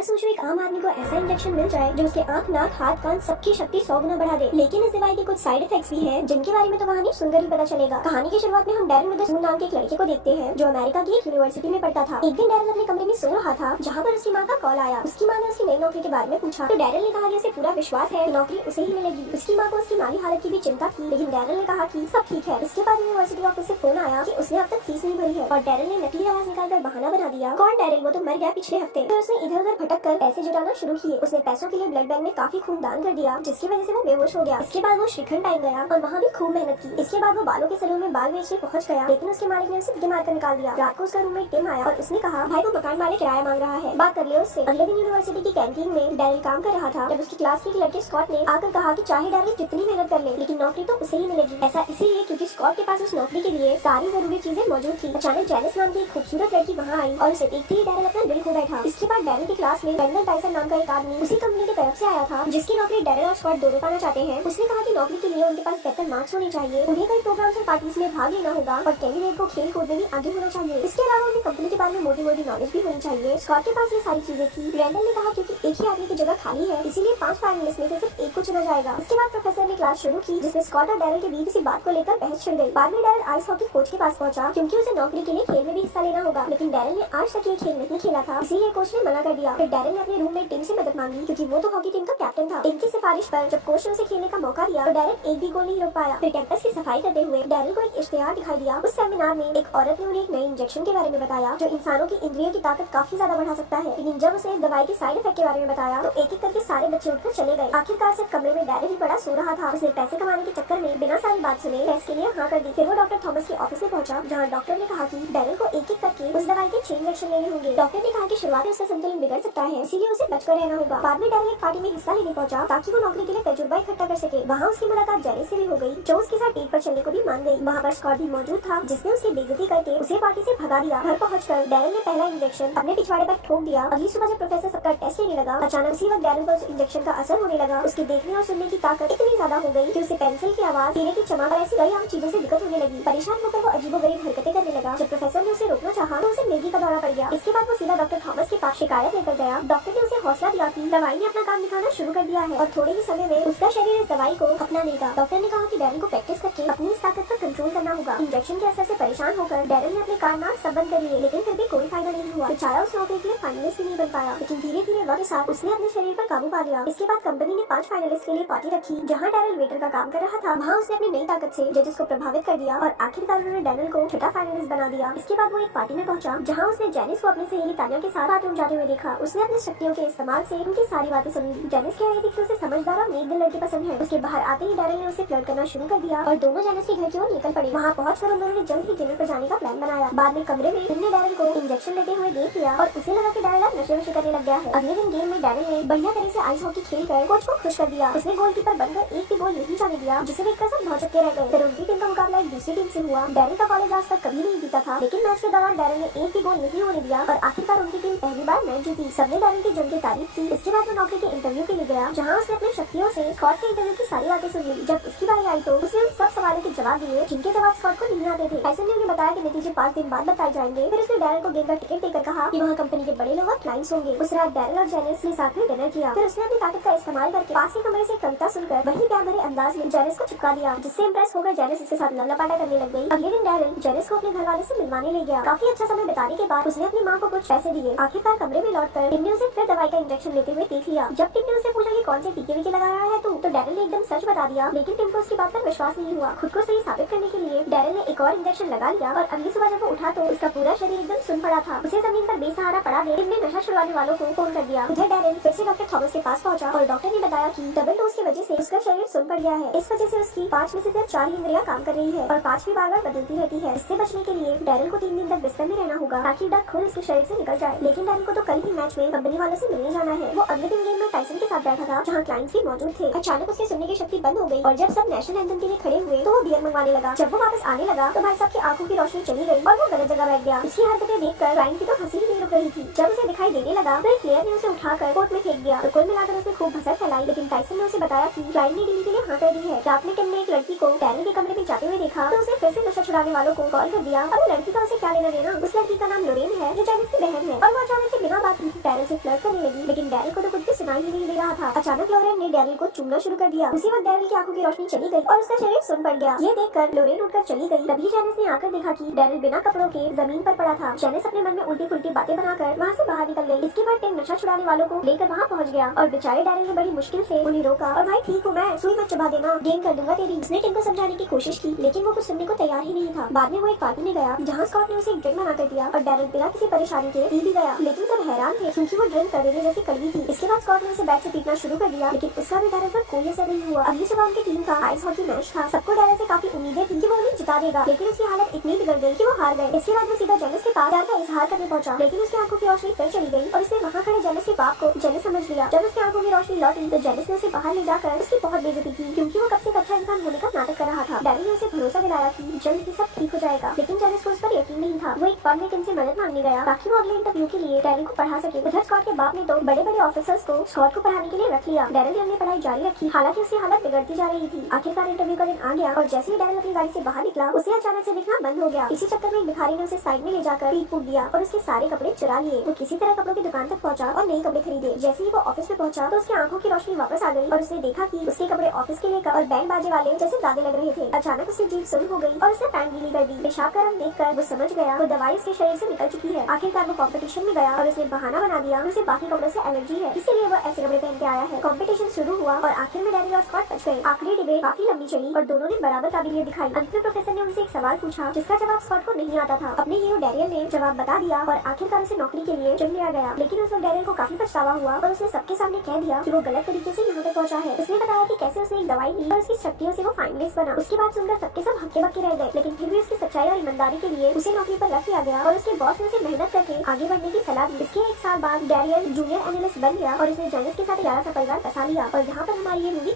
जरा सोचो एक आम आदमी को ऐसा इंजेक्शन मिल जाए जो उसके आंख, नाक, हाथ, कान सबकी शक्ति 100 गुना बढ़ा दे। लेकिन इस दवाई के कुछ साइड इफेक्ट्स भी हैं जिनके बारे में तो कहानी सुनकर ही पता चलेगा। कहानी की शुरुआत में हम डैरल विदर्स्पून नाम के एक लड़के को देखते हैं जो अमेरिका की एक यूनिवर्सिटी में पढ़ता था। एक दिन डैरल अपने कमरे में सो रहा था जहाँ पर उसकी माँ का कॉल आया। उसकी माँ ने उसकी नई नौकरी के बारे में पूछा तो डैरल ने कहा कि उसे पूरा विश्वास है कि नौकरी उसे ही मिलेगी। उसकी माँ को उसकी माली हालत की भी चिंता थी, लेकिन डैरल ने कहा कि सब ठीक है। इसके बाद यूनिवर्सिटी ऑफिस से फोन आया कि उसने अब तक फीस नहीं भरी है और डैरल ने नकली आवाज निकालकर बहाना बना दिया। कौन डैरल? वो तो मर गया पिछले हफ्ते। फिर उसने इधर उधर भटक कर पैसे जुटाना शुरू किए। उसने पैसों के लिए ब्लड बैंक में काफी खून दान कर दिया जिसकी वजह से वो बेहोश हो गया। इसके बाद वो श्रीखंड टाइम गया और वहाँ भी खूब मेहनत की। इसके बाद वो बालों के सैलून में बाल बेचने पहुंच गया, लेकिन उसके मालिक ने उसे धक्के मारकर निकाल दिया। रात को उसका रूममेट टिम आया और उसने कहा भाई वो मकान मालिक किराया मांग रहा है, बात कर लियो उससे। अगले दिन यूनिवर्सिटी की कैंटीन में डैरल काम कर रहा था जब उसकी क्लास के एक लड़के स्कॉट ने आकर कहा कि चाहे डैरल कितनी मेहनत कर ले लेकिन नौकरी तो उसे ही मिलेगी। ऐसा इसीलिए क्योंकि स्कॉट के पास उस नौकरी के लिए सारी जरूरी चीजें मौजूद थी। अचानक जैनिस नाम की एक खूबसूरत लड़की वहाँ आई और उसे देखते ही डैरल अपना दिल खो बैठा। इसके बाद डैरल की क्लास में वेंडल टाइसन नाम का एक आदमी उसी कंपनी की तरफ से आया था जिसकी नौकरी डैरल और स्कॉट दोनों पाना चाहते हैं। उसने कहा कि नौकरी के लिए उनके पास बेहतर मार्क्स होने चाहिए, उन्हें कई प्रोग्राम्स और पार्टीज में भाग लेना होगा और कैंडिडेट को खेल कूद में भी आगे होना चाहिए। इसके अलावा उन्हें कंपनी के बारे में मोटी नॉलेज भी होनी चाहिए। स्कॉट के पास ये सारी चीजें थी। वेंडल ने कहा क्योंकि एक ही आदमी की जगह खाली है इसीलिए 5 फाइनलिस्ट में से सिर्फ एक को चुना जाएगा। इसके बाद प्रोफेसर ने क्लास शुरू की जिसमें स्कॉट और डैरल के बीच किसी बात को लेकर बहस छिड़ गई। बाद में डैरल आइस हॉकी कोच के पास पहुंचा क्योंकि उसे नौकरी के लिए खेल में भी हिस्सा लेना होगा, लेकिन डैरल ने आज तक ये खेल नहीं खेला था इसीलिए कोच ने मना कर दिया। फिर डैरल ने अपने रूममेट टिम से मदद मांगी क्योंकि वो तो हॉकी टीम का कैप्टन था। टिम की सिफारिश पर जब कोच ने उसे खेलने का मौका दिया तो डैरल एक भी गोल नहीं रोक पाया। फिर कैंपस की सफाई करते हुए डैरल को एक इश्तेहार दिखाई दिया। उस सेमिनार में एक औरत ने उन्हें एक नए इंजेक्शन के बारे में बताया जो इंसानों की इंद्रियों की ताकत काफी ज्यादा बढ़ा सकता है, लेकिन जब उसे इस दवाई के साइड इफेक्ट के बारे में बताया तो एक एक करके सारे बच्चे उठकर चले गए। आखिरकार सिर्फ कमरे में डैरल ही बड़ा सो रहा था। उसने पैसे कमाने के चक्कर में बिना सारी बात सुने टेस्ट के लिए हाँ कर दी। फिर वो डॉक्टर थॉमस के ऑफिस में पहुंचा जहाँ डॉक्टर ने कहा कि डैरल को एक एक करके उस दवाई के 6 इंजेक्शन लेने होंगे। डॉक्टर ने कहा कि शुरुआत में उसका संतुलन बिगड़ सकता है इसीलिए उसे बचकर रहना होगा। बाद में डैरल एक पार्टी में हिस्सा लेने पहुंचा ताकि वो नौकरी के लिए तजुर्बा इकट्ठा कर सके। वहाँ उसकी मुलाकात जेनिस से भी हो गई जो उसके साथ डेट पर चलने को भी मान गई। वहाँ पर स्कॉट भी मौजूद था जिसने उसकी बेइज्जती करके उसे पार्टी से भगा दिया। घर पहुंचकर डैरल ने पहला इंजेक्शन अपने पिछवाड़े पर ठोक दिया। अगली सुबह जब प्रोफेसर सबका टेस्ट लेने लगा अचानक उसी वक्त डैरल पर उस इंजेक्शन का असर होने लगा। उसके देखने और सुनने की ताकत इतनी ज्यादा हो गई कि उसे पेंसिल की आवाज, सीने की चमक और ऐसी कई आम चीजों से दिक्कत होने लगी। परेशान होकर वो अजीबोगरीब हरकतें करने लगा। जब प्रोफेसर ने उसे रोकना चाहा तो उसे मिर्गी का दौरा पड़ गया। इसके बाद वो सीधा डॉक्टर थॉमस के पास शिकायत लेकर गया। डॉक्टर ने उसे हौसला दिया कि दवाई ने अपना काम दिखाना शुरू कर दिया है और थोड़े ही समय में उसका शरीर इस दवाई को अपना लेगा। डॉक्टर ने कहा कि डैरल को प्रैक्टिस करके अपनी इस ताकत पर कंट्रोल करना होगा। इंजेक्शन के असर से परेशान होकर डैरल ने अपने कान नाक सब बंद कर लिए, लेकिन फिर भी कोई फायदा नहीं हुआ। बेचारा उस नौकरी के लिए फाइनलिस्ट भी नहीं बन पाया, लेकिन धीरे धीरे वक्त के साथ उसने अपने शरीर पर काबू पा लिया। इसके बाद कंपनी ने 5 फाइनलिस्ट के लिए पार्टी रखी जहाँ डैरल वेटर का काम कर रहा था। वहाँ उसने अपनी नई ताकत से जजेस को प्रभावित कर दिया और आखिरकार उन्होंने डैरल को छठा फाइनलिस्ट बना दिया। इसके बाद वो एक पार्टी में पहुंचा जहाँ उसने जेनिस को अपनी सहेली तानिया के साथ बाथरूम जाते हुए देखा। उसने अपनी शक्तियों के इस्तेमाल से उनकी सारी बातें सुन ली। जेनिस कह रही थी कि उसे समझदार और नेक दिल लड़के पसंद है। उसके बाहर आते ही डैरल ने उसे फ्लर्ट करना शुरू कर दिया और दोनों जेनिस के घर की ओर निकल पड़े। वहाँ पहुंचकर उन दोनों ने जल्द ही डिनर पर जाने का प्लान बनाया। बाद में कमरे में टिम ने डैरल को इंजेक्शन लेते हुए देख लिया और उसे लगा कि डैरल अब नशे करने लग गया है। अगले दिन गेम में डैरल ने बढ़िया तरह से आइस हॉकी खेलकर कोच को खुश कर दिया। उसने गोलकीपर बनकर एक भी गोल नहीं जाने दिया जिसे देखकर सब भौचक्के रह गए। फिर उनकी टीम का मुकाबला एक दूसरी टीम से हुआ। डैरल का कॉलेज आज तक कभी नहीं जीता था, लेकिन मैच के दौरान डैरल ने एक भी गोल नहीं होने दिया और आखिरकार उनकी टीम पहली बार मैच जीती। सबने डैरल की जम के तारीफ की। इसके बाद वो नौकरी के इंटरव्यू के लिए गया जहाँ उसने अपनी शक्तियों से स्कॉट के इंटरव्यू की सारी बातें सुन ली। जब उसकी बारी आई तो उसने उन सब सवालों के जवाब दिए जिनके जवाब स्कॉट को नहीं आते थे। टाइसन ने उन्हें बताया कि नतीजे 5 दिन बाद बताए जाएंगे। फिर उसने डैरल को गेम का टिकट देकर कहा कि वहाँ कंपनी के बड़े लोग और क्लाइंट्स होंगे। उस रात डैरल और जेनिस ने साथ में डिनर किया। फिर उसने अपनी ताकत का इस्तेमाल करके पास के कमरे से कविता सुनकर वही प्यार भरे अंदाज में जेनिस को चिपका दिया, जिससे इम्प्रेस होकर जेनिस उसके साथ लवलपाटा करने लग गई। अगले दिन डैरल जेनिस को अपने घर वाले से मिलवाने ले गया। काफी अच्छा समय बिताने के बाद उसने अपनी माँ को कुछ पैसे दिए। आखिरकार कमरे में लौटकर टिम ने उसे फिर दवाई का इंजेक्शन लेते हुए देख लिया। जब टिम ने उसे पूछा कि कौन से टीके वीके लगा रहा है तो डैरल ने एकदम सच बता दिया, लेकिन टिम को उसकी बात पर विश्वास नहीं हुआ। खुद को सही साबित करने के लिए डैरल ने एक और इंजेक्शन लगा लिया और अगली सुबह जब वो उठा तो उसका पूरा शरीर एकदम सुन पड़ा था। उसे जमीन पर बेसहारा पड़ा देख टिम ने नशा छुड़वाने वालों को फोन कर दिया। उधर डैरल फिर से डॉक्टर थॉमस के पास पहुंचा और डॉक्टर ने बताया कि डबल डोज की वजह से उसका शरीर सुन पड़ गया है। इस वजह से उसकी 5 में से सिर्फ 4 इंद्रियां काम कर रही है और 5वीं बार बदलती रहती है। इससे बचने के लिए डैरल को 3 दिन तक बिस्तर में रहना होगा ताकि डर खुद उसके शरीर से निकल जाए। लेकिन डैरल को तो कल ही मैच में कंपनी वालों से मिलने जाना है। वो अगले दिन गेम में टाइसन के साथ बैठा था जहाँ क्लाइंट्स भी मौजूद थे। अचानक उसके सुनने की शक्ति बंद हो गई और जब सब नेशनल एंथम के लिए खड़े हुए तो वो बियर मंगवाने लगा। जब वो वापस आने लगा तो भाई साहब की आंखों की रोशनी चली गई और वो गलत जगह बैठ गया। इसकी हरकतें देखकर क्लाइंट की तो हंसी ही नहीं रुक रुक रही थी। जब उसे दिखाई देने लगा तो एक प्लेयर ने उसे उठाकर कोर्ट में फेंक दिया। तो कुल मिलाकर उसने खूब भसड़ फैलाई, लेकिन टाइसन ने उसे बताया कि क्लाइंट ने डील के लिए हाँ कर दी है। आपने टीम ने एक लड़की को डैरिल के कमरे में जाते हुए देखा तो उसने फिर से नशा छुड़ाने वालों को कॉल कर दिया। अब लड़की का उसे क्या लेना देना। उस लड़की का नाम लोरेन है जो जैनिस की बहन है और वो अचानक से बिना बात की डैरिल से फ्लर्ट करने लगी, लेकिन डैरिल को तो कुछ भी सुनाई ही नहीं दे रहा था। अचानक लोरेन ने डैरिल को चूमना शुरू कर दिया। उसी वक्त डैरिल की आंखों की रोशनी चली गई और उसका शरीर सुन पड़ गया। ये देखकर लोरेन उठकर चली गई। तभी जैनिस ने आकर देखा कि डैरिल बिना कपड़ों के जमीन पर पड़ा था। जैनिस अपने मन में उल्टी फुल्टी बातें बनाकर वहाँ से बाहर निकल गई। इसके बाद टिम नशा छुड़ाने वालों को लेकर वहाँ पहुँच गया और बेचारे डैरिल ने बड़ी मुश्किल से उन्हें रोका। और भाई ठीक हूँ मैं, सुई मत चबा देना, गेम कर दूंगा तेरी। उसने टिम को समझाने की कोशिश की, लेकिन वो कुछ सुनने को तैयार ही नहीं था। बाद में वो एक पार्टी में गया जहाँ स्कॉट ने उसे एक ड्रिंक बना कर दिया और डैरिल बिना किसी परेशानी के पी भी गया। लेकिन सब हैरान थे क्योंकि वो ड्रिंक कड़वे जैसी कड़वी थी। इसके बाद स्कॉट ने उसे बैट से पीटना शुरू कर दिया, लेकिन उसका भी डैरिल पर कोई असर नहीं हुआ। अगली सुबह उनकी टीम का आइस हॉकी मैच था। सबको डैरिल से काफी उम्मीदें थी कि वो उन्हें जिता देगा, लेकिन उसकी हालत इतनी बिगड़ गई कि वो हार गए। इसके बाद वो सीधा जेनिस के पास का इजहार करने पहुंचा, लेकिन उसकी आंखों की रोशनी फिर चली गई और उसने वहाँ खड़े जेनिस के बाप को जेनिस समझ लिया। जब उसकी आंखों की रोशनी लौटी तो जेनिस ने उसे बाहर ले जाकर उसकी बहुत बेइज्जती की, क्योंकि वो कब से अच्छा इंसान होने का नाटक कर रहा था। डैरिल ने उसे भरोसा दिलाया कि जल्द ही सब ठीक हो जाएगा, लेकिन जेनिस को उस पर यकीन नहीं था। वो एक पब में टीम से मदद मांगने गया ताकि वो अगले इंटरव्यू के लिए डैरिल को पढ़ा सके। उधर स्कॉट के बाप ने तो बड़े बड़े ऑफिसर्स को स्कॉट को पढ़ाने के लिए रख लिया। डैरिल ने अपनी पढ़ाई जारी रखी, हालांकि उसकी हालत बिगड़ती जा रही थी। आखिरकार इंटरव्यू का दिन आ गया और जैसे ही डैरिल अपनी गाड़ी से बाहर निकला उसे अचानक से दिखना बंद हो गया। इसी चक्कर में एक भिखारी ने उसे साइड में ले जाकर पीट फूट दिया और उसके सारे कपड़े चुरा लिए। वो किसी तरह कपड़ों की दुकान तक पहुंचा और नए कपड़े खरीदे। जैसे ही वो ऑफिस में पहुंचा तो उसकी आंखों की रोशनी वापस आ गई और उसने देखा कि उसके कपड़े ऑफिस के लिए और बैंड बाजे वाले जैसे ज्यादा लग रहे थे। अचानक उसकी जीभ सुन हो गई और उसने पैंट गीली कर दी। पेशाब का रंग देखकर वो समझ गया वो दवाई उसके शरीर से निकल चुकी है। आखिरकार वो कंपटीशन में गया और उसने बहाना बना दिया उसे बाकी कपड़ों से एलर्जी है, इसीलिए वो ऐसे कपड़े पहन के आया है। कंपटीशन शुरू हुआ और आखिर में डैरिल और स्कॉट बच गए। आखिरी डिबेट काफी लंबी चली और दोनों ने बराबर काबिलियत दिखाई। अंत में प्रोफेसर ने उनसे एक सवाल पूछा जिसका जवाब स्कॉट को नहीं आता था। अपने हीरो डैरिल ने जवाब बता दिया और आखिरकार उसे नौकरी के लिए चुन लिया गया। लेकिन उस वक्त डैरिल को काफी पछतावा हुआ और उसने सबके सामने कह दिया कि वो गलत तरीके से यहाँ तक पहुंचा है। उसने बताया कि कैसे उसने एक दवाई ली और उसकी शक्तियों से वो फाइनलिस्ट बना। उसकी बात सुनकर सबके सब हक्के बक्के रह गए, लेकिन फिर भी उसकी सच्चाई और ईमानदारी के लिए उसे नौकरी पर रख लिया गया और उसके बॉस ने उसे मेहनत करके आगे बढ़ने की सलाह दी। इसके एक साल बाद डैरिल जूनियर एनालिस्ट बन गया और उसने जेनिस के साथ 11 सा परिवार बसा लिया। और यहाँ पर हमारी ये मूवी